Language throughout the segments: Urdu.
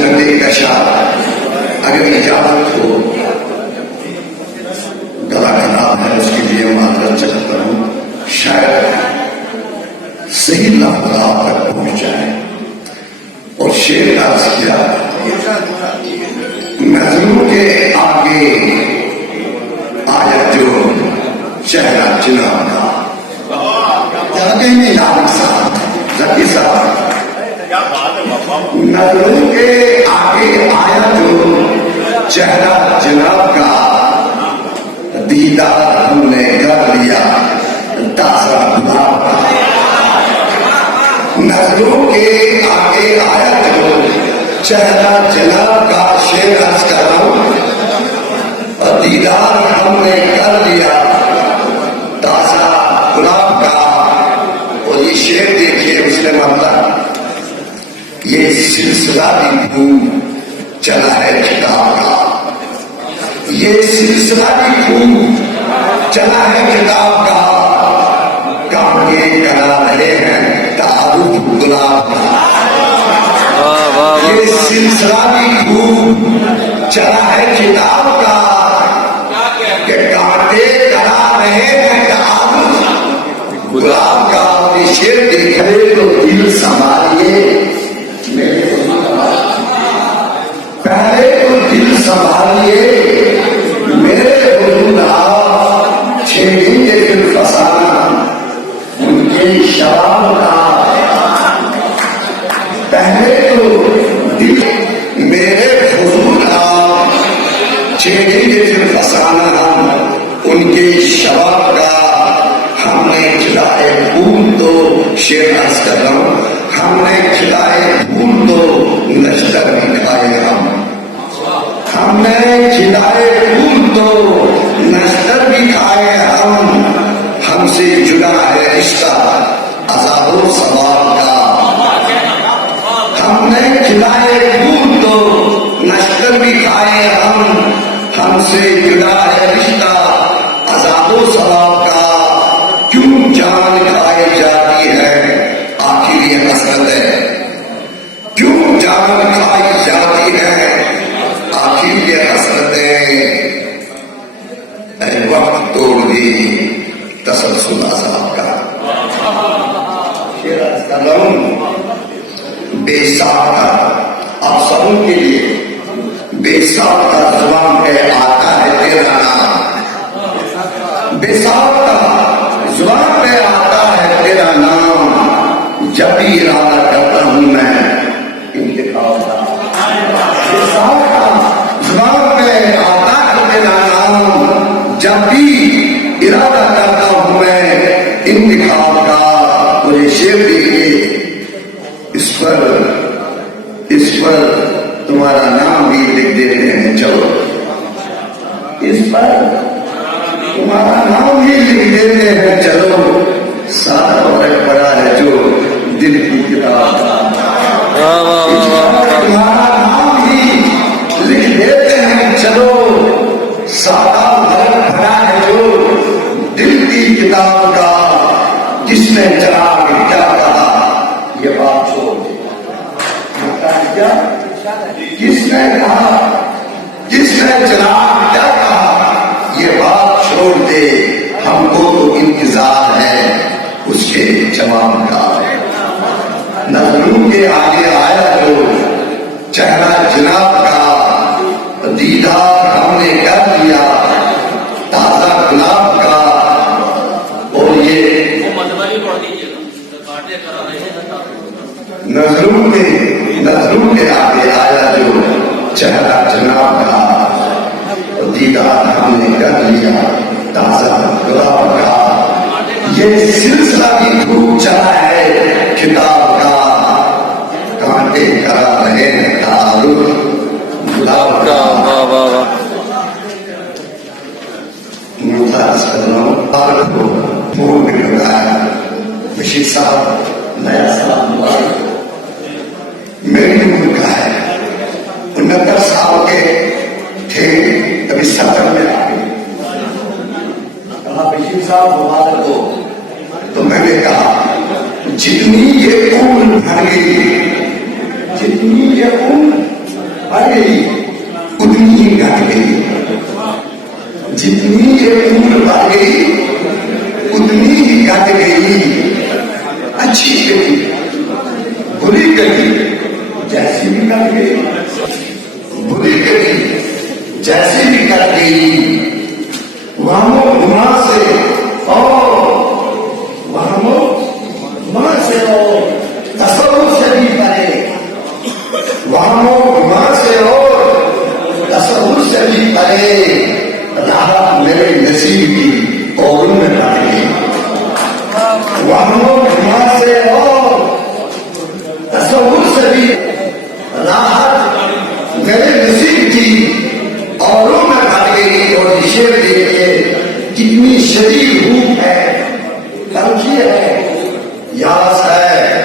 جنتے کشا اگر اجازت ہو گلا خراب ہے اس کے لیے معذرت چاہتا ہوں، شاید صحیح لفظ آپ تک پہنچ جائے. اور شعر عرض کیا نظروں کے آگے آیا جو چہرہ جناب کا. ذکی صاحب نظروں کے آگے آیا جو چہرہ جناب کا، دیدار ہم نے کر لیا تازہ گلاب کا. نظروں کے آگے آیا جو چہرہ جناب کا، شعر عرض کر رہا ہوں، اور دیدار ہم نے کر لیا تازہ گلاب کا. اور یہ شعر دیکھیے اس نے مطلب یہ سلسلہ بھی خون چلا ہے کتاب کا، یہ سلسلہ بھی خون چلا ہے کتاب کا. کام یہ کرا رہے ہیں تعارف گلاب کا. یہ سلسلہ بھی خون چلا ہے کتاب کا کہ کانٹے کرا رہے ہیں تعارف گلاب کا. یہ شعر دیکھے تو دل سنبھالیے پہلے تو دل سنبھالیے میرے حضور آپ چھیڑیں گے پھر فسانہ ان کے شراب کا. پہلے تو دل میرے حضور آپ چھیڑیں گے پھر فسانہ ان کے شراب کا. ہم نے کھلائے پھول تو شعر عرض کر رہا ہوں، ہم نے کھلائے پھول تو نشتر بھی کھائے ہم نے کھلائے پھول تو نشتر بھی کھائے ہم سے جڑا ہے رشتہ عذاب و ثواب کا. ہم نے کھلائے پھول تو نشتر بھی کھائے ہم سے جڑا ہے رشتہ عذاب و ثواب کا. کیوں جان کھائی جاتی ہے آخر یہ حسرت ہے، کیوں جان کھائی جاتی ہے آخر یہ حسرت ہے. اے وقت توڑ دی تسلسل عذاب کا. بے ساختہ افسروں کے لیے بے ساختہ زبان پہ آتا ہے تیرا نام. بے ساختہ زبان پہ آتا ہے تیرا نام، جب بھی ارادہ کرتا ہوں میں انتخاب کا. بے ساختہ زبان پہ آتا ہے تیرا نام، جب بھی ارادہ کرتا ہوں میں انتخاب کا. اور یہ شعر دیکھیے اس پر تمہارا نام بھی لکھ دیتے ہیں. چلو اس پر تمہارا نام بھی لکھ دیتے ہیں. چلو سارا فرق پڑا ہے جو دل کی کتاب تمہارا نام بھی لکھ دیتے ہیں. چلو سارا فرق پڑا ہے جو دل کی کتاب کا. جس نے چراغ کیا کہا یہ بات چھوڑ کس نے کہا، جس نے چراغ کیا کہا یہ بات چھوڑ دے. ہم کو تو انتظار ہے اس کے جواب کا. نظروں کے آگے آیا جو چہرہ جناب کا، دیدار ہم نے کر لیا تازہ گلاب کا. اور یہ نظروں کے آگے آیا جو چہرہ جناب کا، دیدار ہم نے کر لیا تازہ گلاب کا. یہ سلسلہ بھی خوب چلا ہے کتاب کا، کانٹے کرا رہے ہیں تعارف گلاب کا. ممتاز کر رہا ہوں آپ کو فون بھی لگایا. بشیر صاحب نیا سال مبارک. میری عمر کا ہے 69 سال کے تھے کبھی 70 میں آ گئے. کہا بشیر صاحب مبارک ہو. تو میں نے کہا جتنی یہ بری گلی جیسی بھی کٹ گئی، بری گلی جیسی بھی کٹ گئی، وہاں گناہ سے اور وہاں سے اور تصور سے بھی پرے، وہاں گناہ سے اور تصور سے بھی پرے، راحت میرے نصیب کی اور ان میں کٹ گئی، وہاں گناہ سے اور تصور سے بھی راحت میرے نصیب کی اور ان میں کٹ گئی۔ اور یہ شعر دیکھیے کتنی شدید بھوک ہے، تلخی ہے، یاس ہے،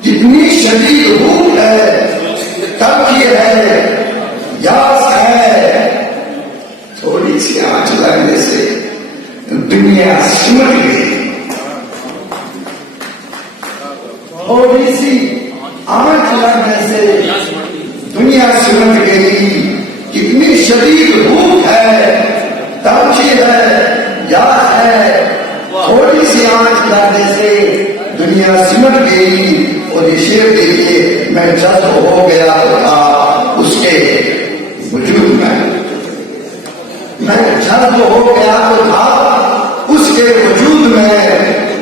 کتنی شدید بھوک ہے، تلخی ہے، یاس ہے، تھوڑی سی آنچ لگنے سے دنیا سمٹ گئی، تھوڑی سی آنچ لگنے سے دنیا سمٹ گئی، کتنی شدید بھوک ہے، تلخی ہے، یاس ہے، تھوڑی سی آنچ لگنے سے دنیا سمٹ گئی۔ اور یہ شعر دیکھیے، میں جذب ہو گیا تھا اس کے وجود میں جذب ہو گیا تو تھا اس کے وجود میں،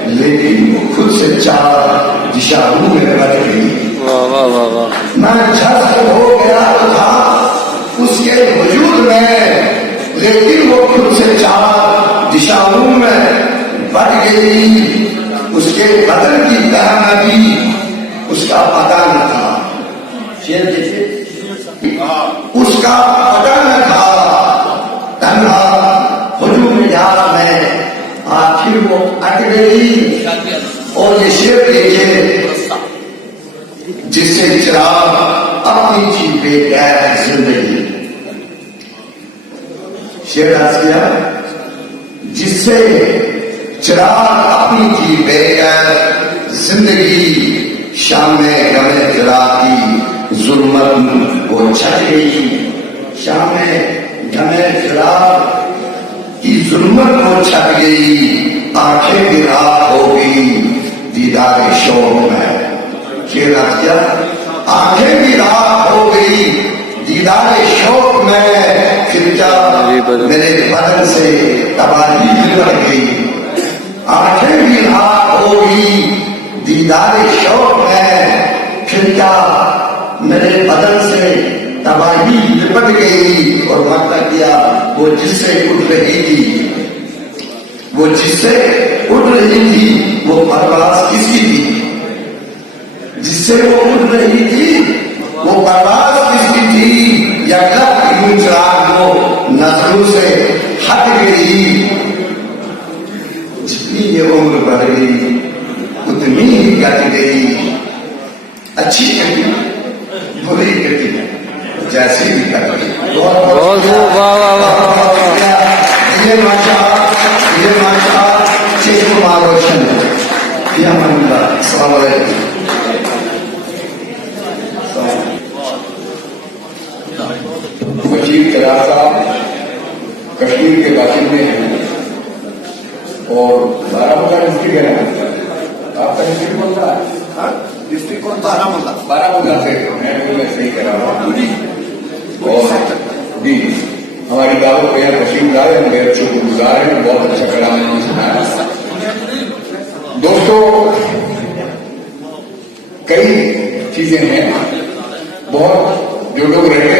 لیکن وہ خود سے چار دشاؤں میں بڑھ گئی۔ میں جذب ہو گیا تو تھا اس کے وجود میں، لیکن وہ خود سے چار دشاؤں میں بڑھ گئی۔ اس کے بدن کی تہ میں بھی اس کا پتہ نہ تھا، اس کا پتہ نہ تھا، تنہا ہجوم یار میں آخر وہ اٹ گئی۔ اور یہ شعر دیکھیے، جس سے چراغ اپنی تھی بے قید زندگی، شعر آج کیا، جس سے چراغ اپنی تھی بے قید زندگی، شام میں غمِ فراق کی ظلمت وہ چھٹ گئی، شام میں غمِ فراق کی ظلمت وہ چھٹ گئی، آنکھیں بھی رات ہو گئی دیدار شوق میں، شعر آج کیا، آنکھیں بھی رات ہو گئی دیدار شوق میں، پھر کیا میرے بدن سے تباہی لپٹ گئی، آنکھیں بھی رات ہو گئی دیدار شوق میں، پھر کیا میرے بدن سے تباہی لپٹ گئی۔ اور مطلب کیا، وہ جس سے اٹھ رہی تھی، وہ جس سے اٹھ رہی تھی، وہ پرواز کس کی تھی، جس سے وہ اٹھ رہی تھی وہ پرواز کس کی تھی، یا لب یوں چراغ وہ نظروں سے ہٹ گئی۔ جتنی یہ عمر بڑھ گئی اتنی ہی کٹ گئی، اچھی کٹی بری کٹی جیسی بھی کٹ گئی۔ یہ ماشا چیز کمار روشن یہ ہمارا۔ السلام علیکم۔ وزیر قرار صاحب کشمیر کے باشندے ہیں اور بارہ مولہ ڈسٹرکٹ ہے نا، آپ کا ڈسٹرکٹ کون سا ہے؟ ڈسٹرکٹ کون؟ بارہ مولہ سے میں صحیح کہہ رہا ہوں۔ اور جی ہماری دعوت کو یہاں تشریف لائے، ہم بے شکر گزار ہیں، بہت اچھا کلام انہوں نے سنایا۔ دوستو کئی چیزیں ہیں، بہت جو لوگ رہتے